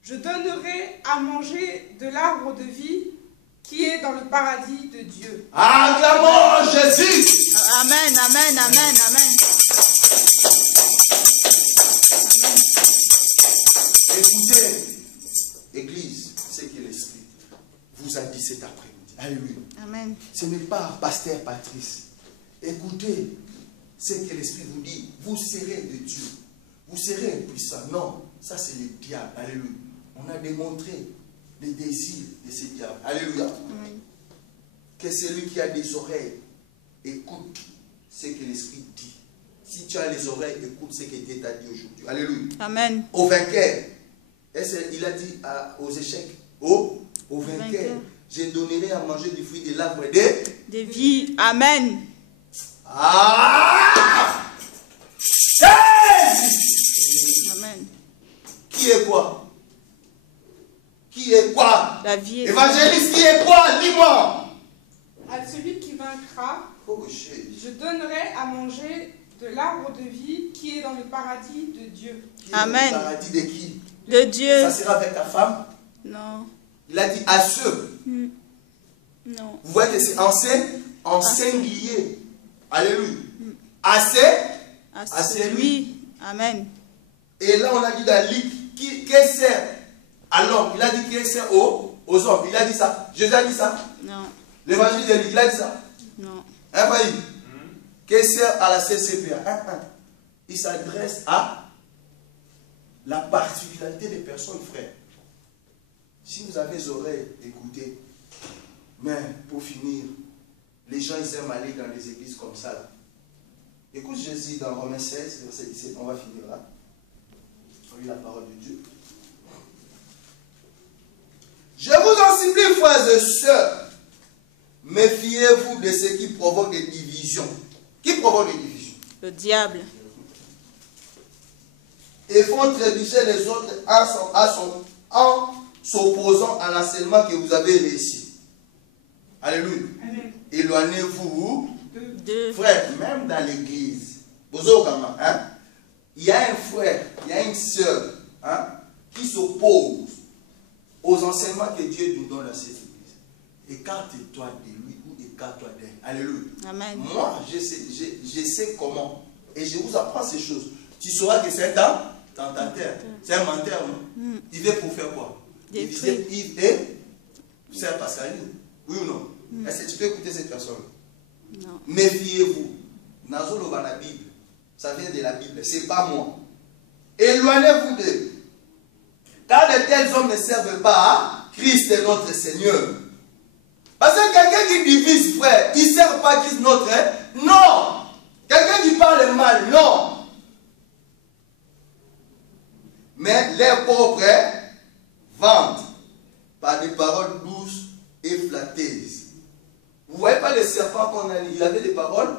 je donnerai à manger de l'arbre de vie qui est dans le paradis de Dieu. Acclamons Jésus. Amen, amen, amen, amen. Écoutez, Église, c'est que l'Esprit vous a dit cet après-midi. Alléluia. Amen. Ce n'est pas pasteur Patrice. Écoutez ce que l'Esprit vous dit. Vous serez de Dieu. Vous serez impuissant. Non, ça c'est le diable. Alléluia. On a démontré les désirs de ce diable. Alléluia. Amen. Que celui qui a des oreilles écoute ce que l'Esprit dit. Si tu as les oreilles, écoute ce que Dieu t'a dit aujourd'hui. Alléluia. Amen. Au vainqueur, il a dit aux échecs, au vainqueur, je donnerai à manger du fruit de l'arbre de vie. Amen. Ah! Amen. Qui est quoi? Qui est quoi? La vie est... Évangéliste, qui est quoi? Dis-moi. À celui qui vaincra, Oh, je donnerai à manger de l'arbre de vie qui est dans le paradis de Dieu. Amen. Le paradis de qui? De Dieu. Ça sera avec ta femme? Non. Il a dit à ceux. Non. Vous voyez que c'est en singulier. Alléluia. À celui. Amen. Et là, on a dit dans l'île, qui sert à l'homme? Il a dit qui sert aux hommes. Il a dit ça. Jésus a dit ça. Non. L'évangile de l'île, il a dit ça. Non. Hein, Faïd? Qui sert à la CCPA? Il s'adresse à la particularité des personnes, frères. Si vous avez les oreilles, écoutez. Mais pour finir, les gens ils aiment aller dans les églises comme ça. Là. Écoute Jésus dans Romains 16, verset 17, on va finir là. On lit la parole de Dieu. Je vous en supplie, frères et sœurs, méfiez-vous de ce qui provoque des divisions. Qui provoque des divisions? Le diable. Et font trébucher les autres en s'opposant à l'enseignement que vous avez réussi. Alléluia. Éloignez-vous De frère, même dans l'église. Hein, il y a un frère, il y a une soeur hein, qui s'oppose aux enseignements que Dieu nous donne à cette église. Écarte-toi de lui ou écarte-toi d'elle. Alléluia. Amen. Moi, je sais comment. Et je vous apprends ces choses. Tu sauras que c'est un tentateur. C'est un menteur, non? Il veut pour faire quoi? Diviser Yves et Sœur Pascaline. Oui ou non? Est-ce que tu peux écouter cette personne? Non. Méfiez-vous. Nazolo dans la Bible. Ça vient de la Bible. C'est pas moi. Éloignez-vous d'eux. Car de tels hommes ne servent pas à Christ et notre Seigneur. Parce que quelqu'un qui divise, frère, il ne sert pas Christ notre. Non. Quelqu'un qui parle mal, non. Mais les pauvres vendent par des paroles douces et flatteuses. Vous ne voyez pas le serpent qu'on a dit, il avait des paroles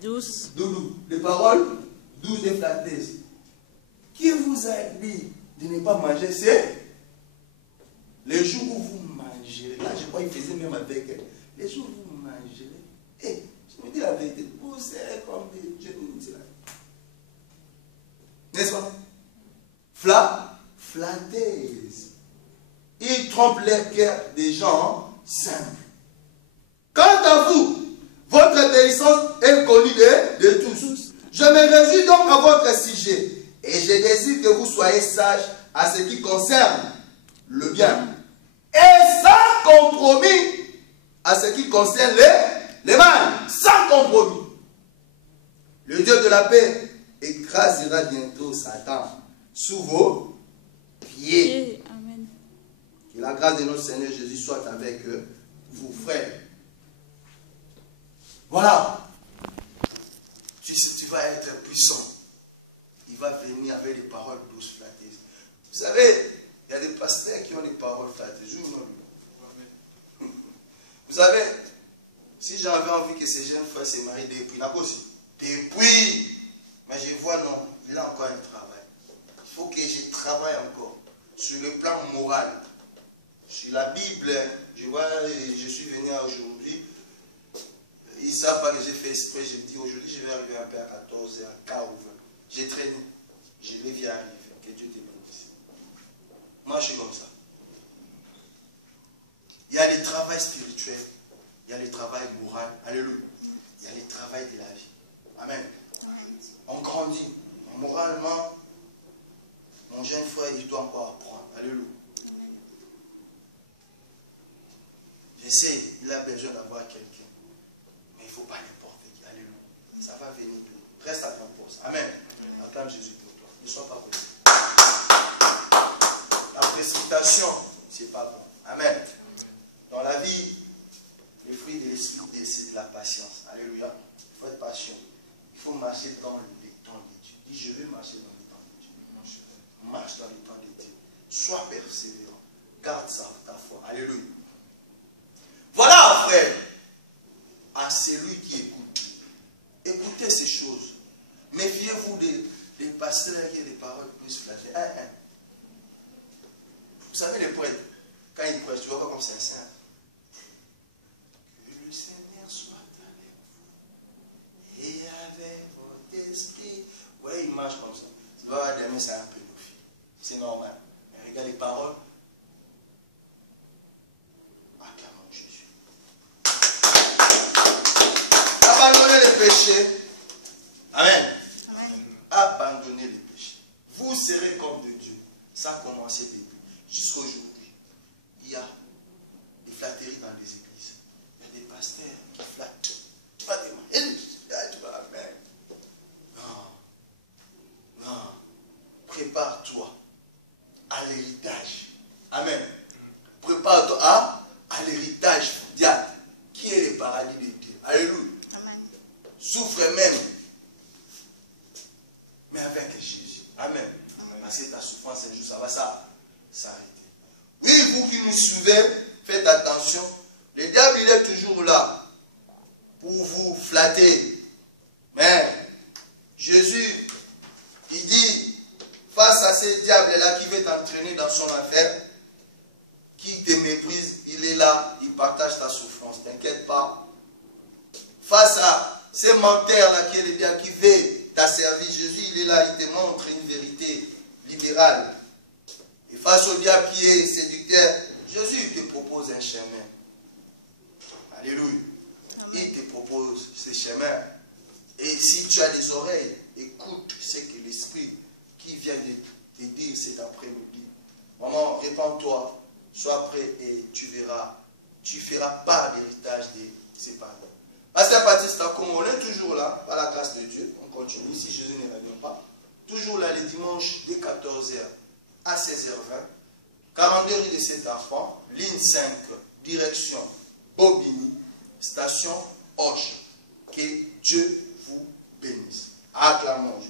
Douce. doudou, des paroles douces et flatteuses. Qui vous a dit de ne pas manger, c'est les jours où vous mangerez. Là, je crois qu'il faisait même avec elle. Les jours où vous mangerez. Et je me dis la vérité, vous serez comme des dieux. N'est-ce pas? Flatteuse. Ils trompent les cœurs des gens simples. Quant à vous, votre obéissance est connue de tous. Je me réjouis donc à votre sujet. Et je désire que vous soyez sages à ce qui concerne le bien. Et sans compromis à ce qui concerne les mal. Sans compromis. Le Dieu de la paix écrasera bientôt Satan sous vos pieds. Amen. Que la grâce de notre Seigneur Jésus soit avec vous, frères. Voilà. Tu vas être puissant. Il va venir avec des paroles douces, flatteuses. Vous savez, il y a des pasteurs qui ont des paroles flatteuses. Vous savez, si j'avais envie que ces jeunes frères se marient depuis, mais je vois non, il a encore un travail. Il faut que je travaille encore sur le plan moral. Sur la Bible, je suis venu aujourd'hui. Ils ne savent pas que j'ai fait exprès. Je me dis aujourd'hui, je vais arriver un peu à 14h, à 15h. J'ai traîné. Je l'ai vu arriver. Que Dieu te bénisse. Moi, je suis comme ça. Il y a le travail spirituel. Il y a le travail moral. Alléluia. Il y a le travail de la vie. Amen. On grandit. Moralement, mon jeune frère, il doit encore apprendre. Alléluia. J'essaie. Il a besoin d'avoir quelqu'un. Mais il ne faut pas n'importe qui. Alléluia. Ça va venir de lui. Reste à ton poste. Amen. Acclame Jésus pour toi. Ne sois pas pressé. La précipitation, ce n'est pas bon. Amen. Dans la vie, les fruits de l'esprit, c'est de la patience. Alléluia. Il faut être patient. Il faut marcher dans le temps de Dieu. Dis, je vais marcher dans le temps de Dieu. Marche dans le temps de Dieu. Sois persévérant. Garde ça, ta foi. Alléluia. Voilà, frère. À celui qui écoute. Écoutez ces choses. Méfiez-vous des pasteurs qui ont des paroles plus flattées. Vous savez, les poètes, quand ils prêchent, tu vois pas comme c'est un saint. Que le Seigneur soit avec vous et avec votre esprit. Vous voyez, ils marchent comme ça. Tu vas voir demain, c'est un peu nos filles. C'est normal. Mais regarde les paroles. Acclamons Jésus. Abandonnez les péchés. Amen. Abandonnez les péchés. Vous serez comme de Dieu. Ça a commencé depuis. Jusqu'à aujourd'hui. Il y a des flatteries dans les églises. Il y a des pasteurs qui flattent. Tu vas demander. Tu vas amen. Non. Non. Prépare-toi à l'héritage. Amen. Prépare-toi à l'héritage paradis de Dieu. Alléluia. Amen. Souffre même, mais avec Jésus. Amen. Parce que ta souffrance, un jour, ça va s'arrêter. Oui, vous qui nous suivez, faites attention. Le diable, il est toujours là pour vous flatter. Mais Jésus, il dit, face à ces diables-là qui veulent t'entraîner dans son affaire, qui te méprise, il est là, il partage ta souffrance. T'inquiète pas. Face à ces menteurs-là qui est le diable, qui veut t'asservir, Jésus, il est là, il te montre une vérité libérale. Et face au diable qui est séducteur, Jésus te propose un chemin. Alléluia. Amen. Il te propose ce chemin. Et si tu as des oreilles, écoute ce que l'Esprit qui vient de te dire cet après-midi. Maman, répands-toi, sois prêt et tu verras. Tu feras part l'héritage de ces parents. Pasteur Baptiste, comme on est toujours là, par la grâce de Dieu, on continue, si Jésus ne revient pas. Toujours là les dimanches de 14h à 16h20. 42 rue de Saint-Enfant, ligne 5, direction Bobigny, station Hoche. Que Dieu vous bénisse. Acclamons.